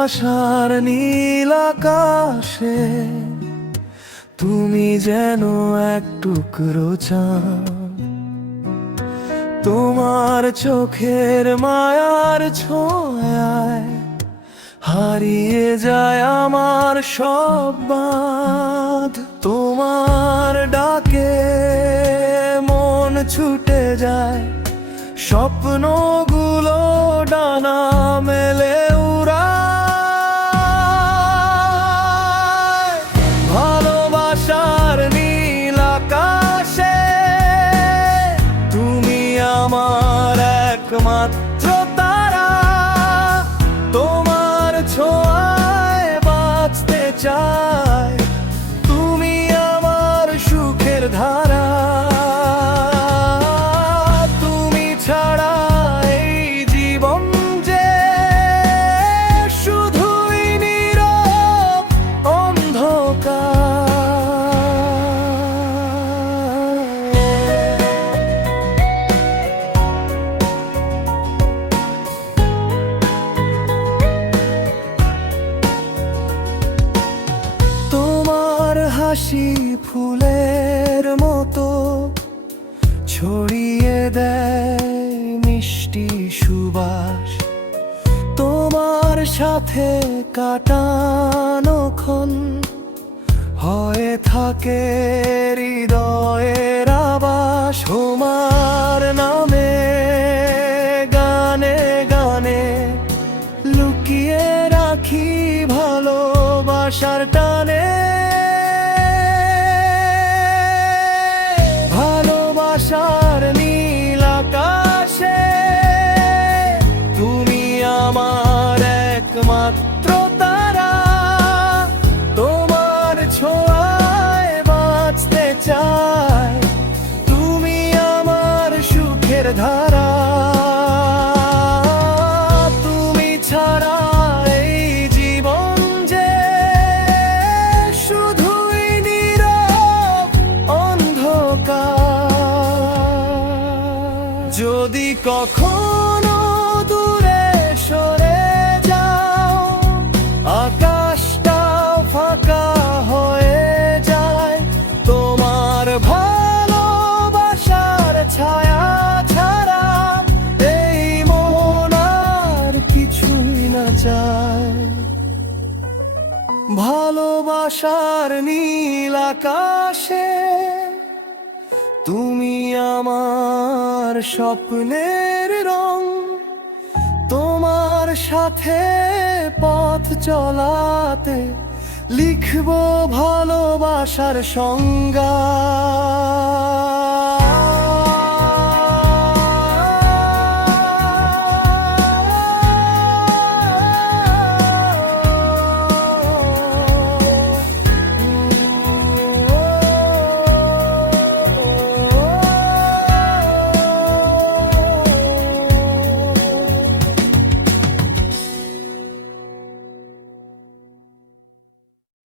ভালোবাসার নীল আকাশে তুমি যেন এক টুকরো চাঁদ। তোমার চোখের মায়ার ছোঁয়ায় হারিয়ে যায় আমার সব বাঁধ। তোমার ডাকে মন ছুটে যায়, স্বপ্নগুলো ডানা মেলে উড়ায়। ভালোবাসার নীল আকাশে তুমি আমার একমাত্র তারা। তোমার ছোঁয়ায় বাঁচতে চাই, তুমি আমার সুখের ধারা। তুমি ছাড়া এই জীবন যে শুধুই নীরব অন্ধকার। তোমার হাসি ফুলের মতো ছড়িয়ে দেয় মিষ্টি সুবাস। তোমার সাথে কাটানো ক্ষণ হয়ে থাকে হৃদয়ের আবাস। তোমার নামে গানে গানে লুকিয়ে রাখি ভালোবাসার টানে। ভালোবাসার নীল আকাশে তুমি আমার একমাত্র তারা। তোমার ছোঁয়ায় বাঁচতে চাই, তুমি আমার সুখের ধারা। তুমি ছাড়া এই জীবন যে শুধুই নীরব অন্ধকার। যদি কখনো দূরে সরে যাও, আকাশটা ফাঁকা হয়ে যায়, তোমার ভালোবাসার ছায়া ছাড়া এই মন আর কিছুই না চায়। ভালোবাসার নীল আকাশে তুমি আমার স্বপ্নের রং। তোমার সাথে পথ চলাতে লিখব ভালোবাসার সংজ্ঞা।